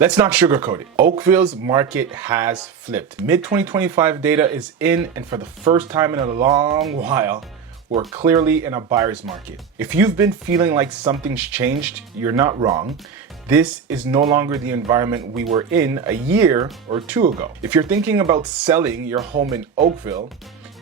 Let's not sugarcoat it. Oakville's market has flipped. Mid-2025 data is in, and for the first time in a long while, we're clearly in a buyer's market. If you've been feeling like something's changed, you're not wrong. This is no longer the environment we were in a year or two ago. If you're thinking about selling your home in Oakville,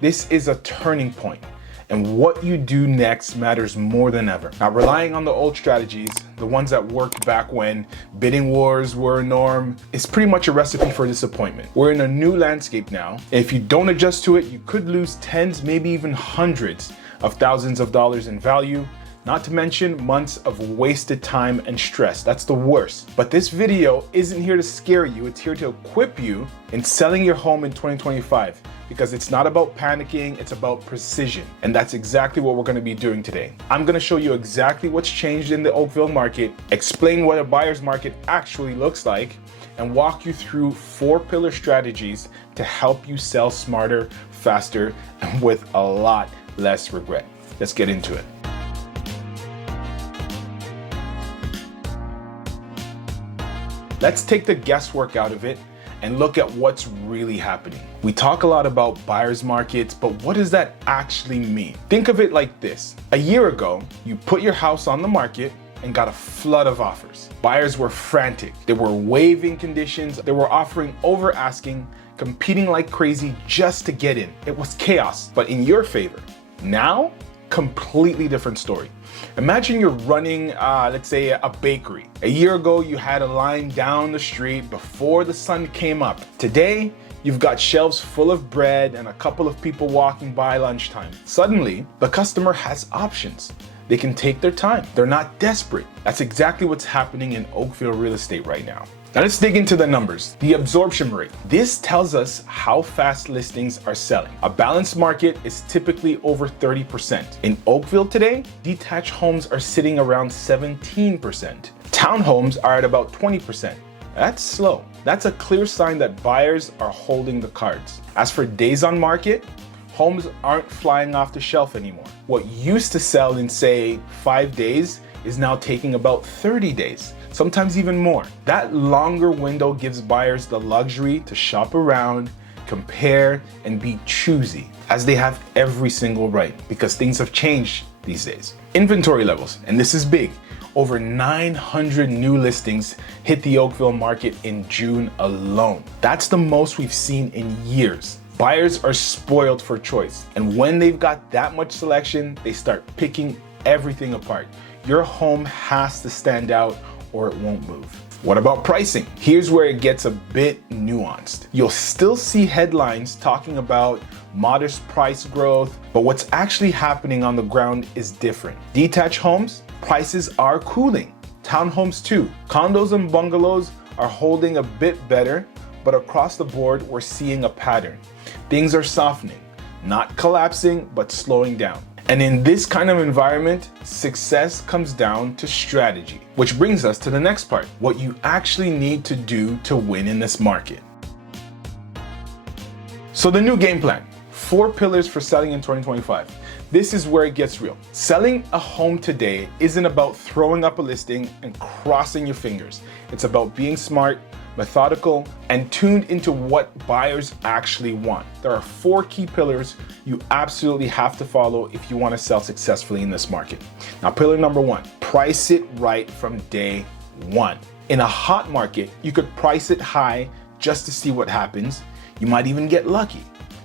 this is a turning point. And what you do next matters more than ever. Now, relying on the old strategies, the ones that worked back when bidding wars were a norm, is pretty much a recipe for disappointment. We're in a new landscape now. And if you don't adjust to it, you could lose tens, maybe even hundreds of thousands of dollars in value, not to mention months of wasted time and stress. That's the worst. But this video isn't here to scare you. It's here to equip you in selling your home in 2025. Because it's not about panicking, it's about precision. And that's exactly what we're gonna be doing today. I'm gonna show you exactly what's changed in the Oakville market, explain what a buyer's market actually looks like, and walk you through 4-pillar strategies to help you sell smarter, faster, and with a lot less regret. Let's get into it. Let's take the guesswork out of it and look at what's really happening. We talk a lot about buyer's markets, but what does that actually mean? Think of it like this. A year ago, you put your house on the market and got a flood of offers. Buyers were frantic. They were waiving conditions. They were offering over asking, competing like crazy just to get in. It was chaos, but in your favor. Now, completely different story. Imagine you're running, let's say, a bakery. A year ago, you had a line down the street before the sun came up. Today, you've got shelves full of bread and a couple of people walking by lunchtime. Suddenly, the customer has options. They can take their time. They're not desperate. That's exactly what's happening in Oakville real estate right now. Now let's dig into the numbers. The absorption rate. This tells us how fast listings are selling. A balanced market is typically over 30%. In Oakville today, detached homes are sitting around 17%. Townhomes are at about 20%. That's slow. That's a clear sign that buyers are holding the cards. As for days on market, homes aren't flying off the shelf anymore. What used to sell in, say, 5 days is now taking about 30 days. Sometimes even more. That longer window gives buyers the luxury to shop around, compare, and be choosy, as they have every single right, because things have changed these days. Inventory levels, and this is big. Over 900 new listings hit the Oakville market in June alone. That's the most we've seen in years. Buyers are spoiled for choice, and when they've got that much selection, they start picking everything apart. Your home has to stand out or it won't move. What about pricing? Here's where it gets a bit nuanced. You'll still see headlines talking about modest price growth, but what's actually happening on the ground is different. Detached homes, prices are cooling. Townhomes too. Condos and bungalows are holding a bit better, but across the board, we're seeing a pattern. Things are softening, not collapsing, but slowing down. And in this kind of environment, success comes down to strategy, which brings us to the next part, what you actually need to do to win in this market. So the new game plan, 4 pillars for selling in 2025. This is where it gets real. Selling a home today isn't about throwing up a listing and crossing your fingers. It's about being smart, methodical, and tuned into what buyers actually want. There are 4 key pillars you absolutely have to follow if you want to sell successfully in this market. Now, pillar number 1, price it right from day 1. In a hot market, you could price it high just to see what happens. You might even get lucky.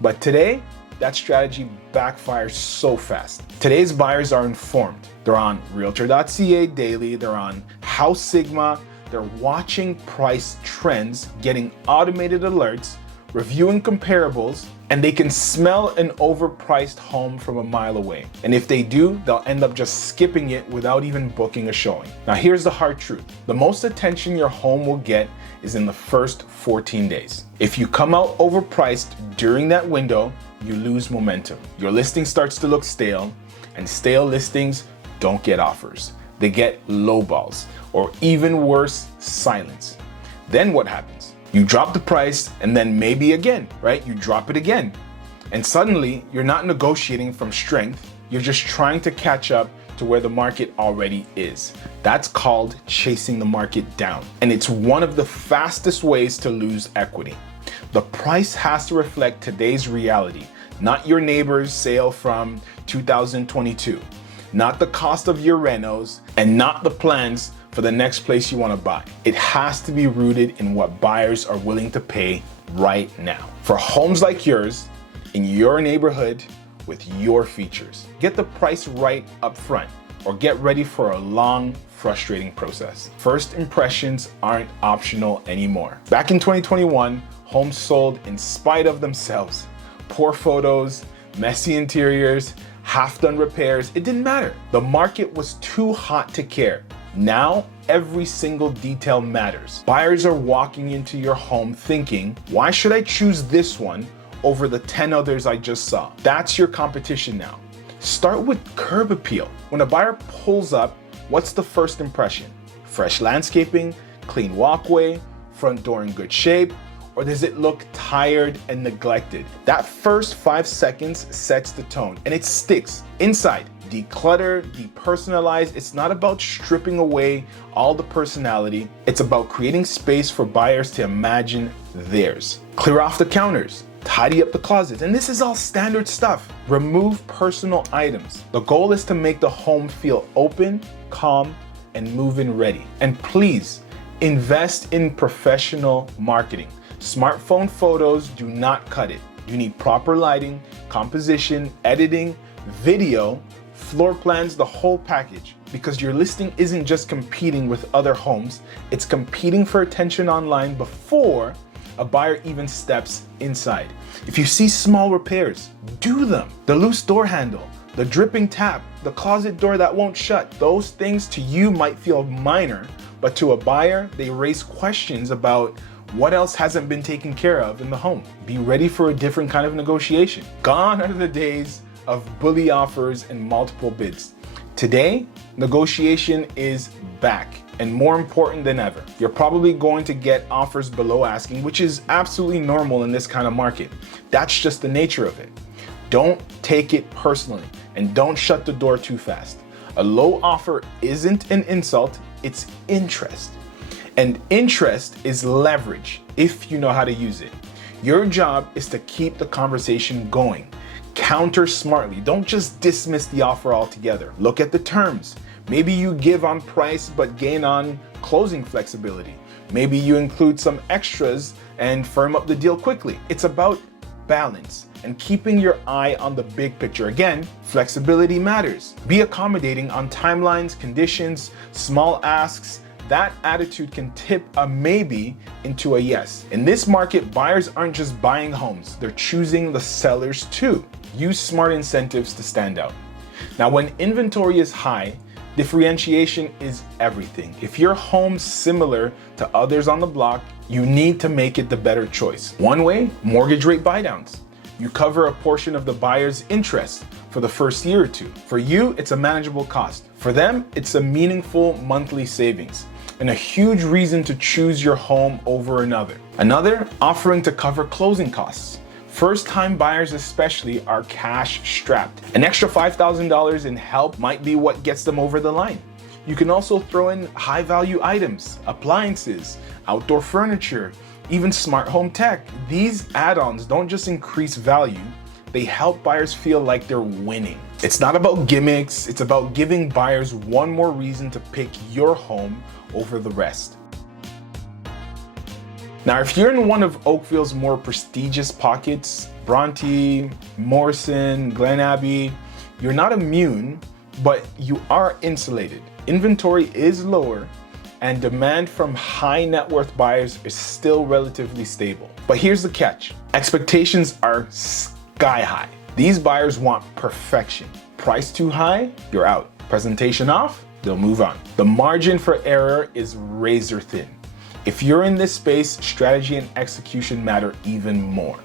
But today, that strategy backfires so fast. Today's buyers are informed. They're on Realtor.ca daily, they're on House Sigma, they're watching price trends, getting automated alerts, reviewing comparables, and they can smell an overpriced home from a mile away. And if they do, they'll end up just skipping it without even booking a showing. Now here's the hard truth. The most attention your home will get is in the first 14 days. If you come out overpriced during that window, you lose momentum. Your listing starts to look stale, and stale listings don't get offers. They get lowballs, or even worse, silence. Then what happens? You drop the price, and then maybe again, right? You drop it again. And suddenly, you're not negotiating from strength, you're just trying to catch up to where the market already is. That's called chasing the market down. And it's one of the fastest ways to lose equity. The price has to reflect today's reality, not your neighbor's sale from 2022, not the cost of your renos, and not the plans for the next place you want to buy. It has to be rooted in what buyers are willing to pay right now for homes like yours in your neighborhood with your features. Get the price right up front or get ready for a long, frustrating process. First impressions aren't optional anymore. Back in 2021, homes sold in spite of themselves. Poor photos, messy interiors, half-done repairs, it didn't matter. The market was too hot to care. Now, every single detail matters. Buyers are walking into your home thinking, why should I choose this one over the 10 others I just saw? That's your competition now. Start with curb appeal. When a buyer pulls up, what's the first impression? Fresh landscaping, clean walkway, front door in good shape, or does it look tired and neglected? That first 5 seconds sets the tone and it sticks. Inside, declutter, depersonalize. It's not about stripping away all the personality. It's about creating space for buyers to imagine theirs. Clear off the counters, tidy up the closets, and this is all standard stuff. Remove personal items. The goal is to make the home feel open, calm, and move-in ready. And please, invest in professional marketing. Smartphone photos do not cut it. You need proper lighting, composition, editing, video, floor plans, the whole package. Because your listing isn't just competing with other homes, it's competing for attention online before a buyer even steps inside. If you see small repairs, do them. The loose door handle, the dripping tap, the closet door that won't shut, those things to you might feel minor, but to a buyer, they raise questions about what else hasn't been taken care of in the home. Be ready for a different kind of negotiation. Gone are the days of bully offers and multiple bids. Today, negotiation is back and more important than ever. You're probably going to get offers below asking, which is absolutely normal in this kind of market. That's just the nature of it. Don't take it personally and don't shut the door too fast. A low offer isn't an insult, it's interest. And interest is leverage if you know how to use it. Your job is to keep the conversation going. Counter smartly. Don't just dismiss the offer altogether. Look at the terms. Maybe you give on price but gain on closing flexibility. Maybe you include some extras and firm up the deal quickly. It's about balance and keeping your eye on the big picture. Again, flexibility matters. Be accommodating on timelines, conditions, small asks. That attitude can tip a maybe into a yes. In this market, buyers aren't just buying homes, they're choosing the sellers too. Use smart incentives to stand out. Now, when inventory is high, differentiation is everything. If your home's similar to others on the block, you need to make it the better choice. One way, mortgage rate buydowns. You cover a portion of the buyer's interest for the first year or two. For you, it's a manageable cost. For them, it's a meaningful monthly savings and a huge reason to choose your home over another. Another, offering to cover closing costs. First-time buyers especially are cash strapped. An extra $5,000 in help might be what gets them over the line. You can also throw in high-value items, appliances, outdoor furniture, even smart home tech. These add-ons don't just increase value, they help buyers feel like they're winning. It's not about gimmicks, it's about giving buyers one more reason to pick your home over the rest. Now, if you're in one of Oakville's more prestigious pockets, Bronte, Morrison, Glen Abbey, you're not immune, but you are insulated. Inventory is lower and demand from high net worth buyers is still relatively stable. But here's the catch. Expectations are sky high. These buyers want perfection. Price too high, you're out. Presentation off, they'll move on. The margin for error is razor thin. If you're in this space, strategy and execution matter even more.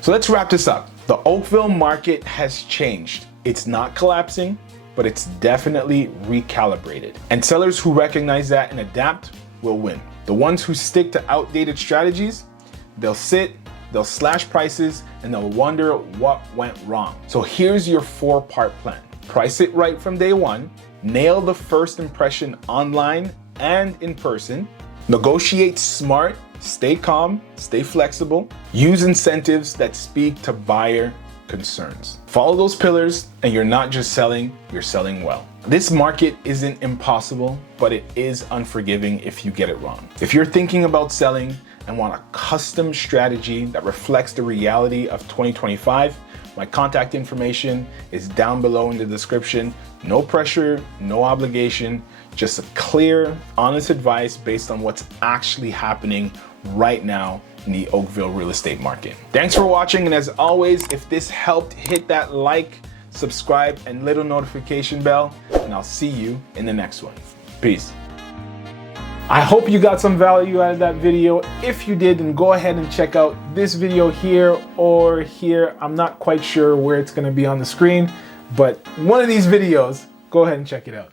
So let's wrap this up. The Oakville market has changed. It's not collapsing, but it's definitely recalibrated. And sellers who recognize that and adapt will win. The ones who stick to outdated strategies, they'll sit, they'll slash prices, and they'll wonder what went wrong. So here's your 4-part plan. price it right from day one, nail the first impression online and in person, negotiate smart, stay calm, stay flexible, use incentives that speak to buyer concerns. Follow those pillars and you're not just selling, you're selling well. This market isn't impossible, but it is unforgiving if you get it wrong. If you're thinking about selling and want a custom strategy that reflects the reality of 2025, my contact information is down below in the description. No pressure, no obligation, just a clear, honest advice based on what's actually happening right now in the Oakville real estate market. Thanks for watching, and as always, if this helped, hit that like, subscribe, and little notification bell, and I'll see you in the next one. Peace. I hope you got some value out of that video. If you did, then go ahead and check out this video here or here. I'm not quite sure where it's gonna be on the screen, but one of these videos, go ahead and check it out.